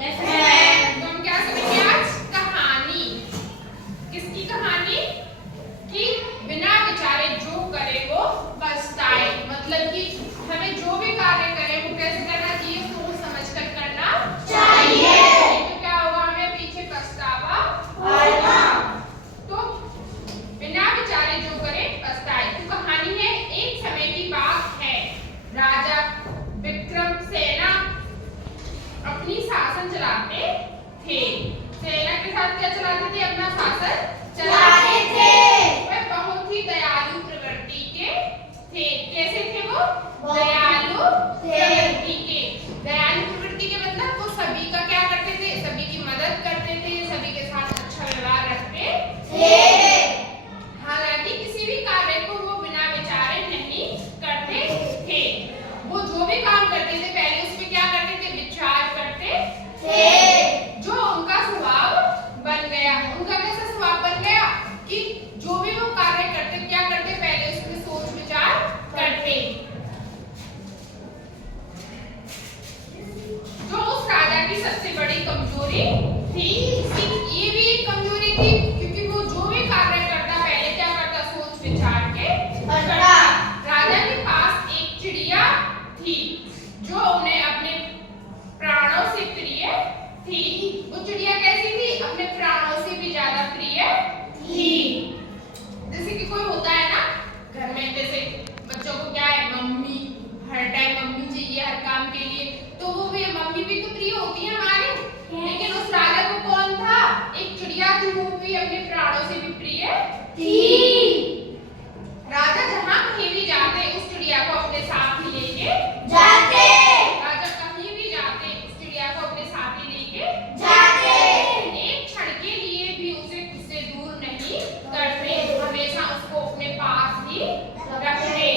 Yes ma'am. तो हम क्या सुनेंगे आज? कहानी। किसकी कहानी? कि बिना विचारे जो करे वो पछताए। मतलब कि हमें जो भी कार्य करें वो कैसे करना चाहिए? सोच समझ कर करना चाहिए। तो क्या होगा? हमें पीछे पछतावा होगा। तो बिना विचारे जो करे पछताए। तो कहानी है, एक समय की बात है, राजा विक्रमसेन अपनी शासन चलाते थे। सेना के साथ क्या चलाते थे? अपना शासन चलाते थे। वह बहुत ही दयालु प्रवृत्ति के थे। कैसे थे वो? दयालु प्रवृत्ति के। दयालु प्रवृत्ति के मतलब वो सभी का क्या करते थे? सभी की मदद करते थे, सभी के साथ अच्छा व्यवहार रखते थे। हालांकि किसी भी कार्य को वो बिना विचारे नहीं करते थे। वो जो भी काम करते थे पहले उसमें क्या करते थे? विचार करते थे। जो उनका स्वभाव बन गया। उनका कैसा स्वभाव बन गया? कि जो भी वो कार्य करते क्या करते? पहले उसमें सोच विचार करते। जो उस राजा की सबसे बड़ी कमजोरी थी। ये भी एक कमजोरी थी क्योंकि वो जो भी कार्य करता पहले क्या करता? सोच विचार के करता। राजा के पास एक चिड़िया थी जो उन्हें अपने प्राणों से प्रिय थी। वो चिड़िया कैसी थी? अपने प्राणों से भी ज्यादा प्रिय थी। जैसे कि कोई होता है ना घर में, जैसे बच्चों को क्या है? मम्मी, हर टाइम मम्मी चाहिए हर काम के लिए। तो वो भी मम्मी भी तो प्रिय होती है हमारे। लेकिन उस राजा को कौन था? एक चिड़िया थी, वो भी अपने प्राणों से भी प्रिय थी। राजा जहाँ कहीं भी जाते उस चिड़िया को अपने साथ ही लेके जाते। राजा कहीं भी जाते उस चिड़िया को अपने साथ ही लेके जाते। एक क्षण के लिए भी उसे खुद से दूर नहीं करते, हमेशा उसको अपने पास ही रखते।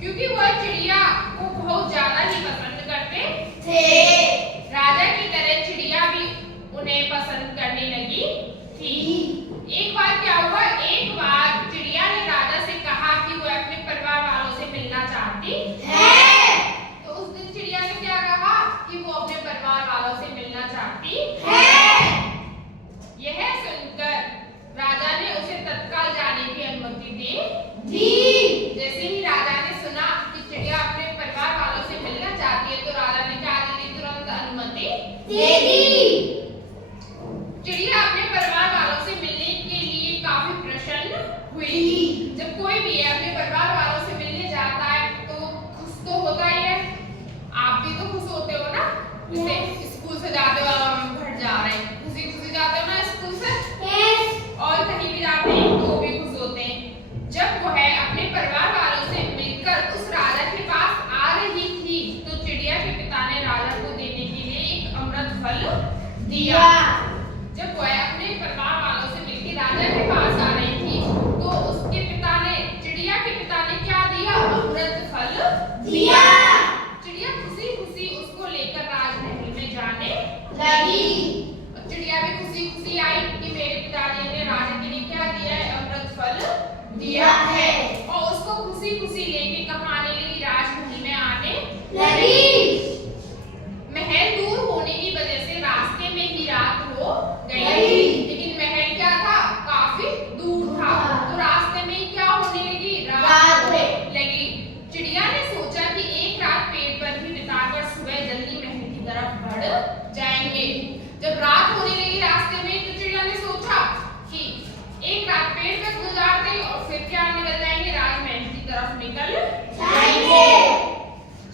क्योंकि वह चिड़िया को बहुत ज्यादा ही पसंद करते थे। राजा की तरह चिड़िया भी उन्हें पसंद करने लगी थी। एक बार क्या हुआ? एक बार चिड़िया ने राजा से कहा कि वो अपने परिवार वालों से मिलना चाहती है। तो उस दिन चिड़िया ने क्या कहा? कि वो अपने परिवार वालों से मिलना चाहती है। यह सुनकर राजा ने उसे तत्काल जाने की अनुमति दे दी। जैसे ही राजा ने सुना कि चिड़िया अपने परिवार वालों से मिलना चाहती है तो राजा ने क्या दे दी? तुरंत अनुमति दे दी। चिड़िया अपने परिवार वालों से मिलने के लिए काफी प्रसन्न हुई। जब कोई भी अपने परिवार वालों से मिलने जाता है तो खुश तो होता ही है। आप भी तो खुश होते हो ना? जैसे स्कूल से जाते हो, हम घर जा रहे हैं, खुशी खुशी जाते हो ना स्कूल से। और कहीं भी जाते हैं तो भी खुश होते हैं। जब वह अपने परिवार वालों से मिलकर उस राजा के पास आ रही थी तो चिड़िया के पिता ने राजा को देने के लिए एक अमृत फल दिया। जब वह अपने परिवार वालों से मिलकर राजा के पास आ रही थी तो उसके पिता ने, चिड़िया के पिता ने क्या दिया? अमृत फल दिया। चिड़िया खुशी खुशी उसको लेकर राजमहल में जाने लगी। चिड़िया भी खुशी खुशी आई कि मेरे पिताजी ने राजा के लिए क्या दिया है? अमृत फल दिया है। और उसको खुशी खुशी लेके कहाँ आने लगी? राजमहल में आने लगी। महल दूर होने की वजह से रास्ते में ही रात हो गई। लेकिन महल क्या था? काफी दूर था। तो रास्ते में क्या होने लगी? रात होने लगी। चिड़िया ने सोचा कि एक रात पेड़ पर ही बिताकर सुबह जल्दी महल की तरफ बढ़ जाएंगे। जब रात होने लगी रास्ते में तो चिड़िया ने सोचा कि एक रात पेड़ पर गुजार देंगे और फिर क्या निकल जाएंगे? राजमहल की तरफ निकल जाएंगे।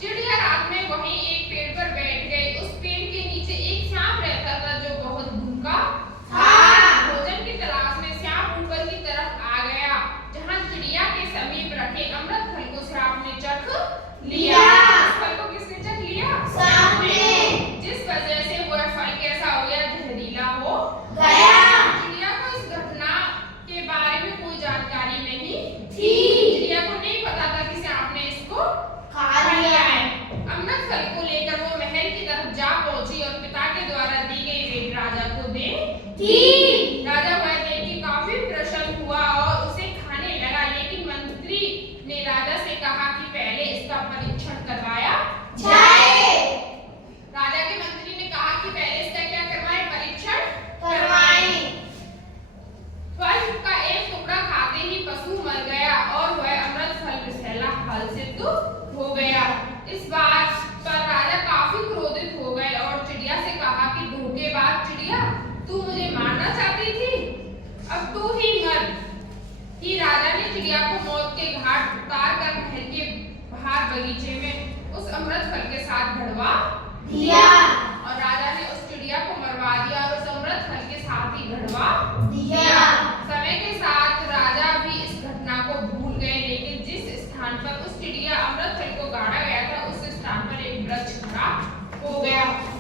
चिड़िया रात में वहीं एक पेड़ पर बैठ गई। उस पेड़ के नीचे एक सांप रहता था जो बहुत भूखा था। भोजन की तलाश में सांप ऊपर की तरफ आ गया। जहां चिड़िया के समीप रखे अमृत फल को सांप ने चख लिया। उस फल को किसने चख लिया? सांप ने। जिस वजह से वह फल कैसा हो गया? जहरीला हो गया। चिड़िया को इस घटना के बारे में कोई जानकारी नहीं थी। चिड़िया को नहीं पता था कि सांप ने इसको खा लिया है। अमृत फल को लेकर वो महल की तरफ जा पहुंची और पिता के द्वारा दी गई भेंट राजा को दे दी। राजा वह देख के काफी प्रसन्न हुआ और उसे खाने लगा। लेकिन मंत्री ने राजा से कहा कि पहले इसका परीक्षण करवाया जाए। राजा के मंत्री ने कहा कि पहले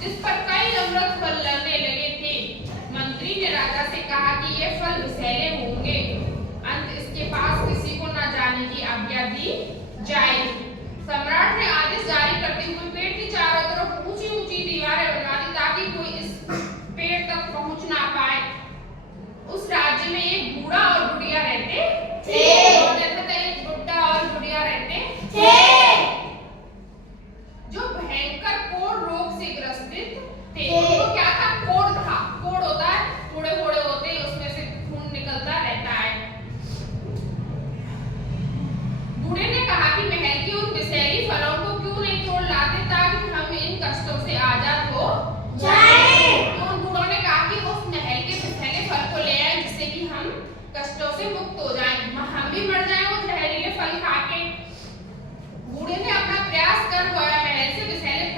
जिस पर कई अमृत फल लगने लगे थे। मंत्री ने राजा से कहा कि ये फल विषैले होंगे, अंत इसके पास किसी को न जाने की आज्ञा दी जाए। सम्राट ने आदेश जारी करते हुए पेड़ की चारों तरफ ऊंची ऊंची दीवारें बनवा दी ताकि कोई इस पेड़ तक पहुंच ना पाए। उस राज्य में एक बूढ़ा और बुढ़िया रहते थे। एक बुढ़ा और बुढ़िया रहते थे जो भयंकर कोढ़ रोग से ग्रसित थे। उनको क्या था? कोढ़ था। कोढ़ होता है, फोड़े फोड़े होते हैं, उसमें से खून निकलता रहता है। बूढ़े ने कहा कि महल की उन विषैली फलों को क्यों नहीं तोड़ लाते ताकि हम इन कष्टों से आजाद हो जाएं। तो उन बूढ़ों ने कहा कि उस महल के विषैले फल को ले आए जिससे कि हम कष्टों से मुक्त हो जाएं, हम भी मर जाएं वो जहरीले फल खा के। बूढ़े ने अपना प्रयास कर महल से विषैले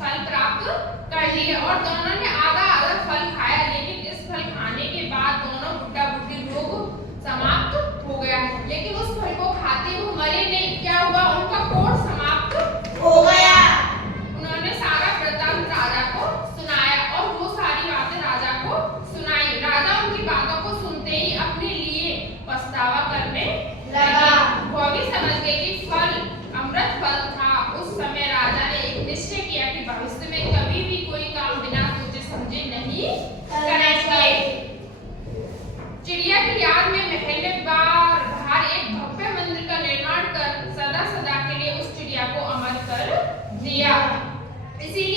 फल प्राप्त कर लिए और दोनों ने आधा आधा फल खाया, लेकिन इस फल खाने के बाद दोनों बुढ़ा बुढ़ी रोग समाप्त हो गया। लेकिन उस फल को खाते वो मरे नहीं। क्या हुआ? उनका कोढ़ समाप्त हो गया। उन्होंने सारा वृत्तांत राजा को सुनाया और वो सारी बातें राजा को सुनाई। राजा उनकी बातों को सुनते ही अपने लिए पछतावा करने लगा। वो भी समझ गए कि फल अमृत फल था। उस समय राजा ने एक निश्चय किया कि भविष्य में कभी भी कोई काम बिना सोचे समझे नहीं करेंगे। चिड़िया की याद में महल में बाहर एक भव्य मंदिर का निर्माण कर सदा सदा के लिए उस चिड़िया को अमर कर दिया। इसीलिए